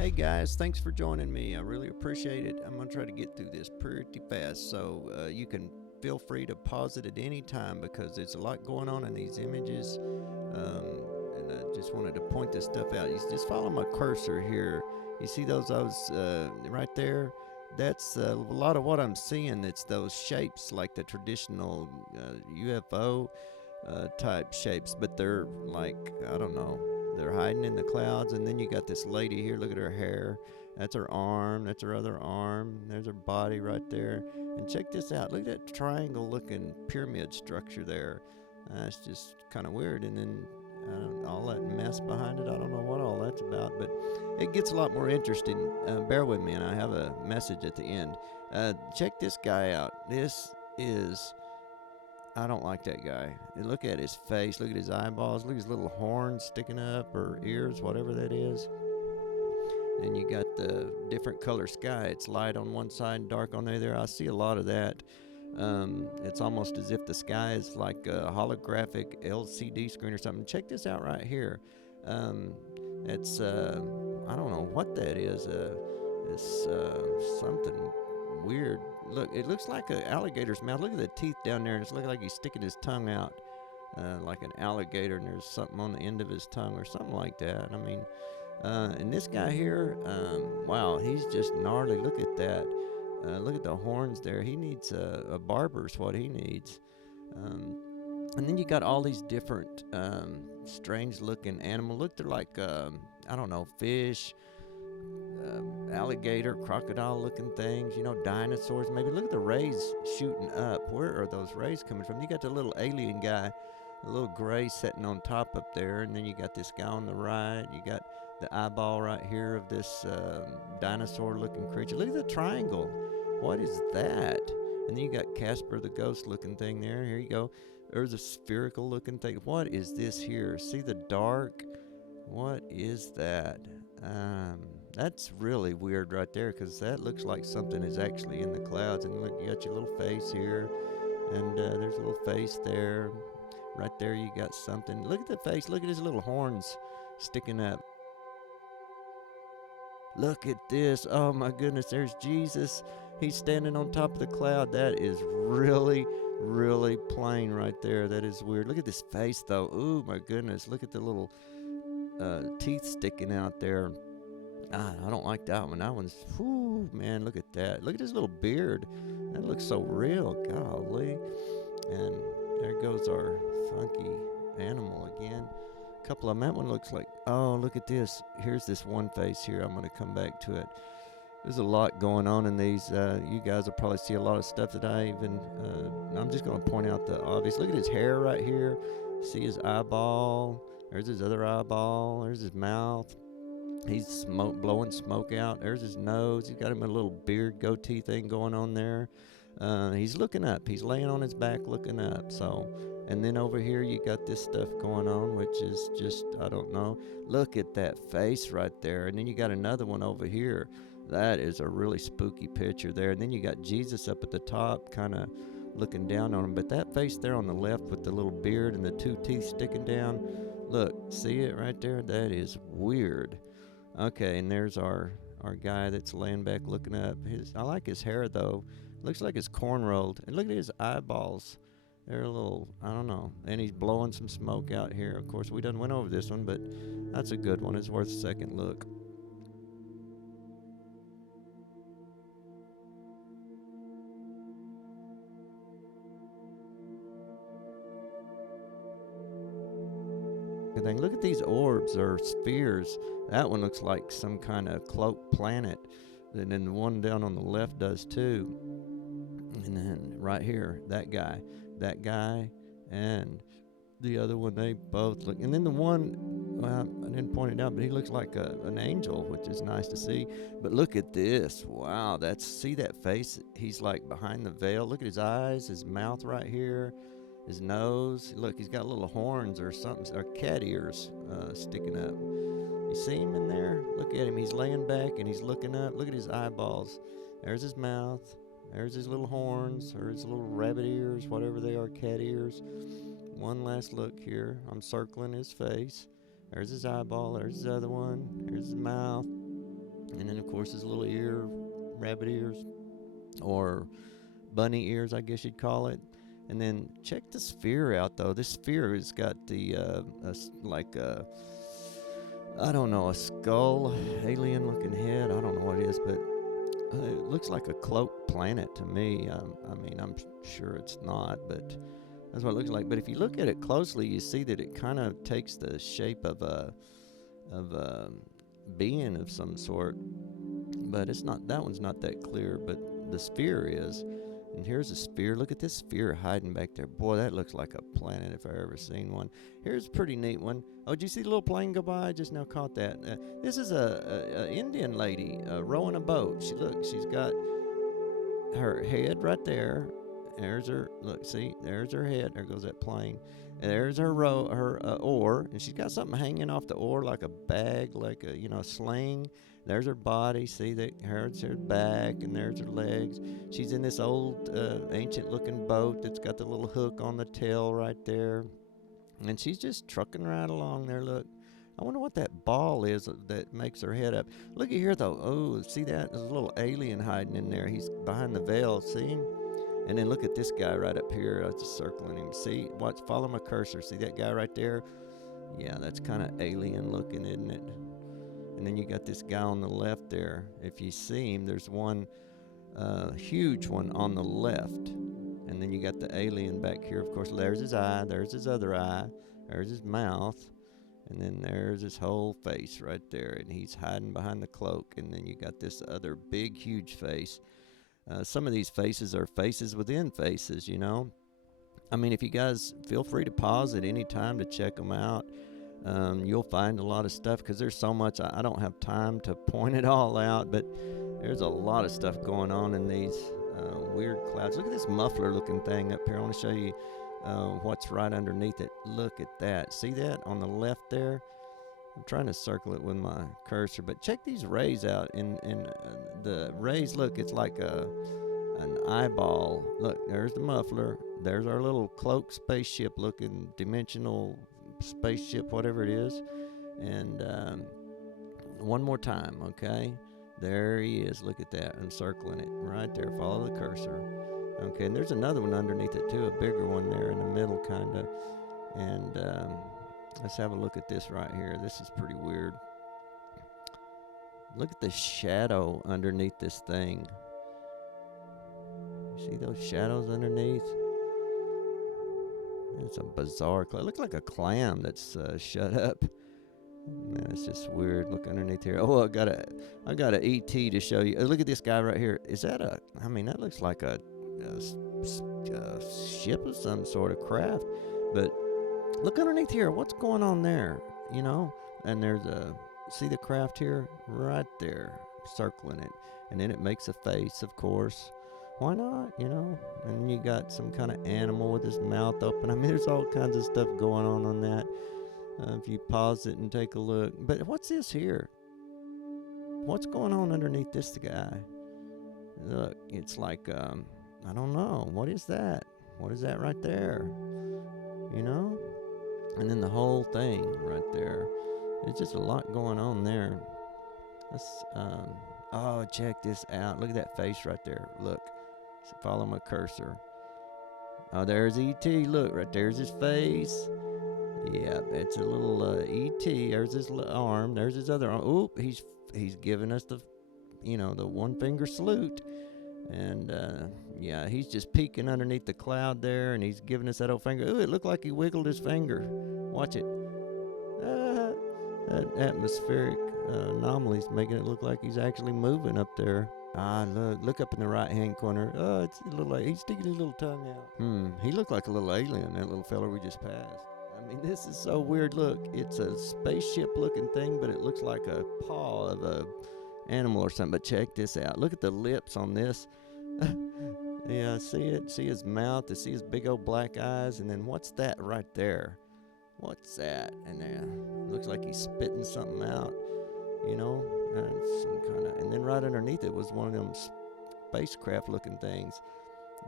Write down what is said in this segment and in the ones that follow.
Hey guys, thanks for joining me. I really appreciate it. I'm going to try to get through this pretty fast, so you can feel free to pause it at any time because there's a lot going on in these images. And I just wanted to point this stuff out. You just follow my cursor here. You see those right there? That's a lot of what I'm seeing. It's those shapes like the traditional UFO type shapes, but they're like, I don't know, they're hiding in the clouds. And then you got this lady here. Look at her hair. That's her arm. That's her other arm. There's her body right there. And check this out. Look at that triangle looking pyramid structure there. That's just kind of weird. And then all that mess behind it, I don't know what all that's about, but it gets a lot more interesting. Bear with me, and I have a message at the end. Check this guy out. This is I don't like that guy. And look at his face. Look at his eyeballs. Look at his little horns sticking up, or ears, whatever that is. And you got the different color sky. It's light on one side, dark on the other. I see a lot of that. It's almost as if the sky is like a holographic LCD screen or something. Check this out right here. It's I don't know what that is. It's something weird. Look, it looks like an alligator's mouth. Look at the teeth down there, and it's looking like he's sticking his tongue out like an alligator, and there's something on the end of his tongue or something like that. I mean, and this guy here, wow, he's just gnarly. Look at that. Look at the horns there. He needs a barber's what he needs. And then you got all these different strange looking animals. Look, they're like, I don't know, fish, alligator, crocodile looking things, dinosaurs maybe. Look at the rays shooting up. Where are those rays coming from? You got the little alien guy, a little gray sitting on top up there, and then you got this guy on the right. You got the eyeball right here of this dinosaur looking creature. Look at the triangle. What is that? And then you got Casper the ghost looking thing there. Here you go. There's a spherical looking thing. What is this here? See the dark? What is that? That's really weird right there, because that looks like something is actually in the clouds. And look, you got your little face here, and there's a little face there. Right there you got something. Look at the face. Look at his little horns sticking up. Look at this. Oh my goodness, there's Jesus. He's standing on top of the cloud. That is really, really plain right there. That is weird. Look at this face though. Oh my goodness. Look at the little teeth sticking out there. I don't like that one. That one's, whoo, man, look at that. Look at his little beard. That looks so real. Golly. And there goes our funky animal again. A couple of them. That one looks like, oh, look at this. Here's this one face here. I'm going to come back to it. There's a lot going on in these. You guys will probably see a lot of stuff that I'm just going to point out the obvious. Look at his hair right here. See his eyeball. There's his other eyeball. There's his mouth. He's blowing smoke out. There's his nose. He's got him a little beard goatee thing going on there. He's looking up. He's laying on his back looking up. And then over here you got this stuff going on, which is just, I don't know. Look at that face right there. And then you got another one over here. That is a really spooky picture there. And then you got Jesus up at the top, kind of looking down on him. But that face there on the left with the little beard and the two teeth sticking down, look, see it right there? That is weird. Okay, and there's our guy that's laying back looking up. I like his hair though. Looks like it's corn rolled. And look at his eyeballs. They're a little, I don't know. And he's blowing some smoke out here. Of course, we done went over this one, but that's a good one. It's worth a second look. Look at these orbs or spheres. That one looks like some kind of cloaked planet. And then the one down on the left does too. And then right here, that guy, and the other one, they both look. And then the one, well, I didn't point it out, but he looks like an angel, which is nice to see. But look at this. Wow, see that face? He's like behind the veil. Look at his eyes, his mouth right here. His nose, look, he's got little horns or something, or cat ears sticking up. You see him in there? Look at him. He's laying back and he's looking up. Look at his eyeballs. There's his mouth. There's his little horns, or his little rabbit ears, whatever they are, cat ears. One last look here. I'm circling his face. There's his eyeball. There's his other one. Here's his mouth. And then, of course, his little ear, rabbit ears, or bunny ears, I guess you'd call it. And then check the sphere out, though. This sphere has got the, I don't know, a skull, alien looking head. I don't know what it is, but it looks like a cloaked planet to me. I mean, I'm sure it's not, but that's what it looks like. But if you look at it closely, you see that it kind of takes the shape of a being of some sort. But it's not. That one's not that clear. But the sphere is. And here's a sphere. Look at this sphere hiding back there. Boy, that looks like a planet if I ever seen one. Here's a pretty neat one. Oh, did you see the little plane go by? I just now caught that. This is a Indian lady rowing a boat. She's got her head right there. There's her. Look, see, there's her head. There goes that plane. And there's her oar, and she's got something hanging off the oar like a bag, like a sling. There's her body. See, there's her back, and there's her legs. She's in this old, ancient-looking boat that's got the little hook on the tail right there, and she's just trucking right along there. Look, I wonder what that ball is that makes her head up. Look at here, though. Oh, see that? There's a little alien hiding in there. He's behind the veil. See him? And then look at this guy right up here. I was just circling him. See? Watch. Follow my cursor. See that guy right there? Yeah, that's kind of alien looking, isn't it? And then you got this guy on the left there. If you see him, there's one huge one on the left. And then you got the alien back here. Of course, there's his eye. There's his other eye. There's his mouth. And then there's his whole face right there. And he's hiding behind the cloak. And then you got this other big, huge face. Some of these faces are faces within faces, I mean, if you guys feel free to pause at any time to check them out. You'll find a lot of stuff because there's so much. I don't have time to point it all out, but there's a lot of stuff going on in these weird clouds. Look at this muffler looking thing up here. I want to show you what's right underneath it. Look at that. See that on the left there? I'm trying to circle it with my cursor, but check these rays out. In the rays, look, it's like an eyeball. Look, there's the muffler. There's our little cloak spaceship looking dimensional spaceship, whatever it is. And one more time, okay? There he is. Look at that. I'm circling it right there. Follow the cursor. Okay, and there's another one underneath it too, a bigger one there in the middle, kind of. And let's have a look at this right here. This is pretty weird. Look at the shadow underneath this thing. See those shadows underneath? It's a bizarre cloud. It looks like a clam that's shut up. Man, it's just weird. Look underneath here. Oh, I got a ET to show you. Look at this guy right here. Is that that looks like a ship of some sort of craft. But look underneath here. What's going on there? And there's see the craft here? Right there. Circling it. And then it makes a face, of course. Why not, And then you got some kind of animal with his mouth open. I mean, there's all kinds of stuff going on that. If you pause it and take a look. But what's this here? What's going on underneath this guy? Look, it's like, I don't know. What is that? What is that right there? And then the whole thing right there. There's just a lot going on there. Let's, check this out. Look at that face right there. Look. Follow my cursor. Oh, there's E.T. Look, right there's his face. Yeah, it's a little E.T. There's his arm. There's his other arm. Oop, he's giving us the one finger salute. And he's just peeking underneath the cloud there, and he's giving us that old finger. Ooh, it looked like he wiggled his finger. Watch it. That atmospheric anomaly's making it look like he's actually moving up there. Look up in the right-hand corner. Oh, it's a little. He's sticking his little tongue out. He looked like a little alien, that little fella we just passed. I mean, this is so weird. Look, it's a spaceship-looking thing, but it looks like a paw of a animal or something. But check this out. Look at the lips on this. Yeah, see it? See his mouth? See his big old black eyes? And then what's that right there? What's that? And looks like he's spitting something out, some kind of. And then right underneath it was one of them spacecraft-looking things.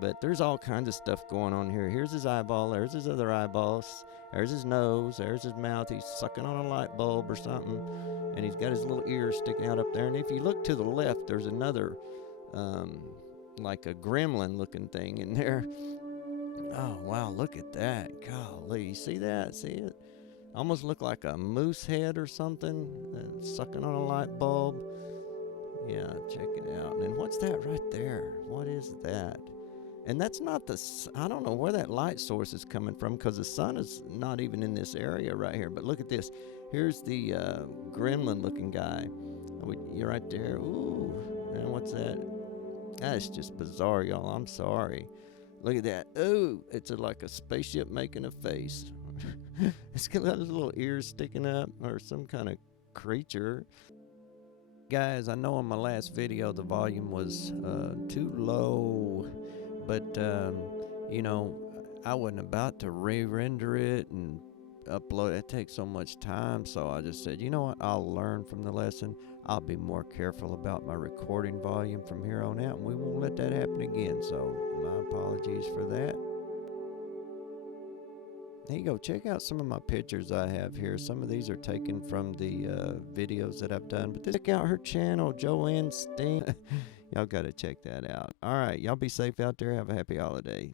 But there's all kinds of stuff going on here. Here's his eyeball. There's his other eyeballs. There's his nose. There's his mouth. He's sucking on a light bulb or something. And he's got his little ears sticking out up there. And if you look to the left, there's another, like a gremlin looking thing in there. Oh, wow, look at that. Golly, you see that? See it? Almost look like a moose head or something, sucking on a light bulb. Yeah, check it out. And what's that right there? What is that? And that's not I don't know where that light source is coming from, because the sun is not even in this area right here. But look at this. Here's the gremlin looking guy. You're right there. Ooh, and what's that? That's just bizarre, y'all. I'm sorry. Look at that. Ooh, it's like a spaceship making a face. It's got those little ears sticking up, or some kind of creature. Guys, I know in my last video the volume was too low, but you know, I wasn't about to re-render it and upload. It takes so much time, so I just said, you know what, I'll learn from the lesson. I'll be more careful about my recording volume from here on out, and we won't let that happen again. So my apologies for that. There you go. Check out some of my pictures I have here. Some of these are taken from the videos that I've done. But check out her channel, Joanne Steen. Y'all got to check that out. All right. Y'all be safe out there. Have a happy holiday.